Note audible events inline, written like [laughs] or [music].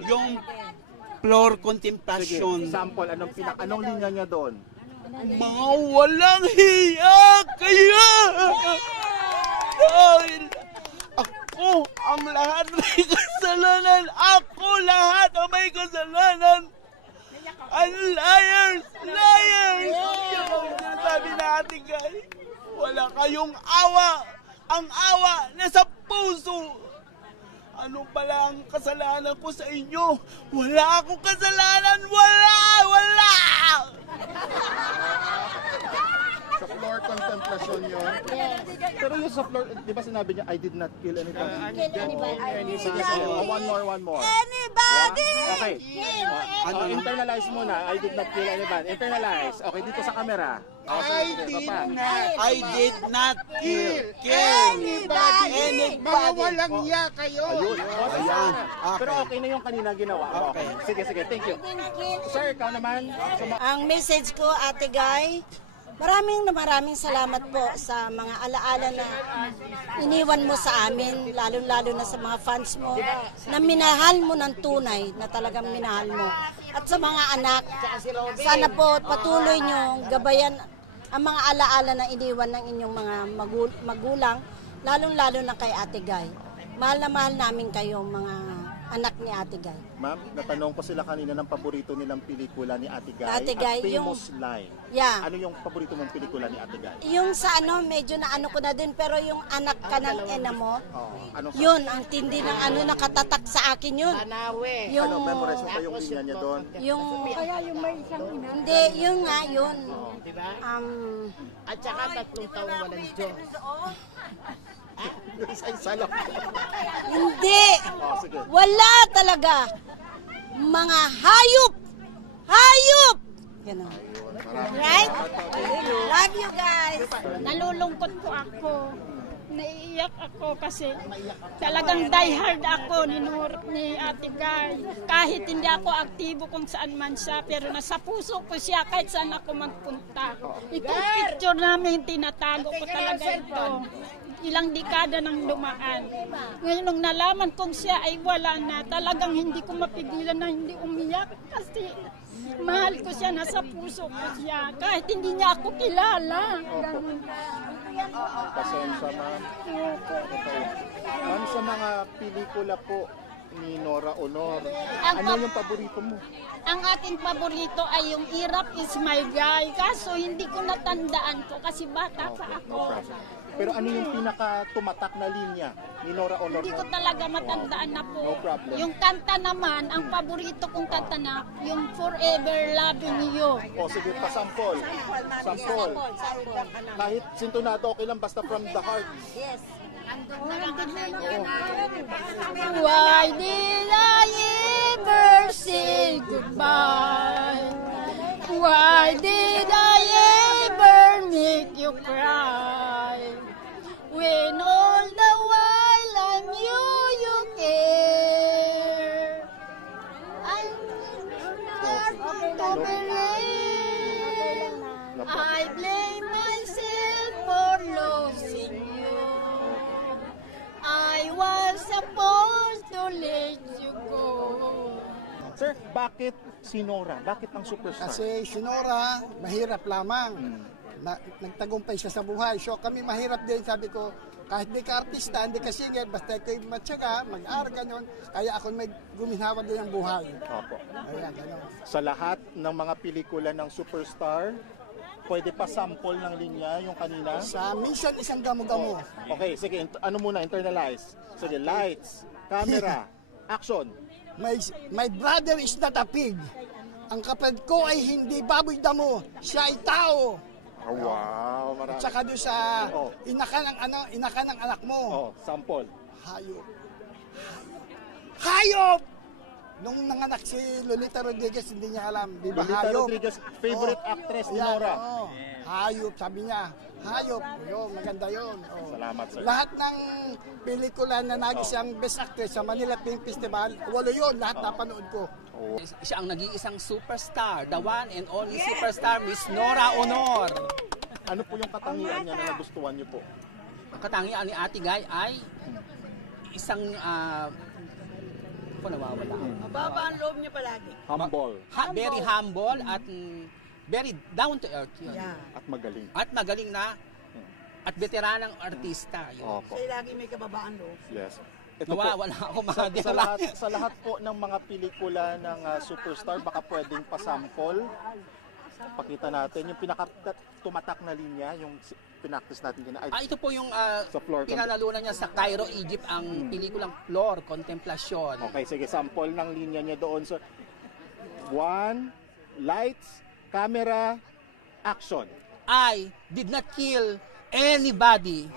sample. yung floor Sige, contemplation. sample. Anong, pinak anong linya niya doon? Mga walang hiya kaya dahil ako ang lahat may kasalanan. Ako lahat ang may kasalanan. Ang liars, liars. Yung ang sinasabi na ating guy. Wala kayong awa. Ang awa nasa puso. Ano pala ang kasalanan ko sa inyo? Wala akong kasalanan. Wala! Wala! Sa floor contemplation yun. Floor, di ba sinabi niya, I did not kill anybody? Kill anybody. Sige. Oh, one more, one more. Anybody! Okay. Ano? Oh, internalize muna. I did not kill anybody. Internalize. Okay, dito sa camera. Oh, sige, I did Papa. not, I did not kill, kill Anybody! anybody. walang iya kayo. Ayun. Oh. Ayan. Pero okay na yung kanina ginawa. mo. Okay. Sige, sige. Thank you. Sir, ikaw naman. Ang message ko, Ate Guy, maraming na maraming salamat po sa mga alaala na iniwan mo sa amin, lalo-lalo na sa mga fans mo, na minahal mo ng tunay, na talagang minahal mo. At sa mga anak, sana po patuloy nyo gabayan ang mga alaala na iniwan ng inyong mga magul- magulang, lalong-lalo na kay Ate Guy. Mahal na mahal namin kayo, mga anak ni Ate Guy. Ma'am, natanong ko sila kanina ng paborito nilang pelikula ni Ate Guy Ate at Guy, famous line. Yeah. Ano yung paborito mong pelikula ni Ate Guy? Yung sa ano, medyo na ano ko na din, pero yung anak ka ng ena mo, Oh, anong yun, ang tindi ng ano nakatatak sa akin yun. Yung, Ano, memorize mo pa yung linya niya doon? yung, hindi, yun nga, yun. Um, At saka tatlong taong walang Diyos. Isa-isa lang. [laughs] hindi, Oh. Wala talaga. Mga hayop! Hayop! Ganun. Right? Love you guys! Nalulungkot po ako. Naiiyak ako kasi talagang diehard ako ni, Nur, ni Ate Guy. Kahit hindi ako aktibo kung saan man siya, pero nasa puso ko siya kahit saan ako magpunta. Itong picture namin, tinatago ko talaga ito. Ilang dekada nang dumaan. Ngayon nung nalaman kong siya ay wala na, talagang hindi ko mapigilan na hindi umiyak kasi mahal ko siya, nasa puso ko siya. Kahit hindi niya ako kilala. Pasensya, ma'am. Ma'am, sa mga pelikula po ni Nora Honor, Ang ano yung paborito mo? Ang aking paborito ay yung Irap is my guy. Kaso hindi ko natandaan ko kasi bata pa No ako. problem. Pero ano yung pinaka tumatak na linya ni Nora Honor? Hindi ko talaga matandaan na po. No problem. Yung kanta naman, ang paborito kong kanta na, yung Forever Loving You. O sige, pasampol. Sampol. Kahit sintonado, okay lang, basta from the heart. Why did I ever say goodbye? Why did I ever make you cry? When all the while I'm you, you care. I'm not to believe. I blame Sir, bakit si Nora? Bakit ang superstar? Kasi si Nora, mahirap lamang. Na, nagtagumpay siya sa buhay. So kami mahirap din, sabi ko, kahit di ka artista, hindi ka singer, basta ikaw matyaga, mag-aral ganun, kaya ako may guminhawa din ang buhay. Opo. Ayan, ganun. Sa lahat ng mga pelikula ng superstar, pwede pa sample ng linya yung kanina? Sa minsan isang gamo-gamo. Okay, sige, ano muna, internalize. Sige, lights, camera, action. My, my brother is not a pig. Ang kapatid ko ay hindi baboy damo, siya ay tao. Oh, wow, marami. Tsaka doon sa Oh. inakan ng ano, inakan ng anak mo. Oh, sample. Hayop. Hayop! Nung nanganak si Lolita Rodriguez, hindi niya alam. Di ba Lolita hayop? Rodriguez, favorite Oh. actress ni Nora. oo. Hayop, sabi niya. Hayop. Yun, maganda yun. Oh. Salamat, sir. Lahat ng pelikula na nag-isang best actress sa Manila Film Festival, walo yun. Lahat napanood ko. siya ang nag-iisang superstar, the one and only superstar, Miss Nora Honor. Ano po yung katangian niya na nagustuhan niyo po? Ang katangian ni Ate Guy ay isang ah, Ako nawawala. Mababa ang loob niya palagi. Humble Ha, very humble at mm, very down to earth yun. Yeah. at magaling. At magaling na at veteranang artista. Yun. Opo. Siya lagi may kababaan loob. Yes. Ito po, Nawawala ako mga sa, sa, lahat, sa lahat po ng mga pelikula ng ah, superstar, baka pwedeng pasample. Pakita natin yung pinaka tumatak na linya, yung pinaktis natin kina Ah, ito po yung ah, Sa floor pinanalunan niya sa Cairo, Egypt, ang pelikulang Flor, Contemplasyon. Okay, sige, sample ng linya niya doon. So, one, lights, camera, action. I did not kill anybody.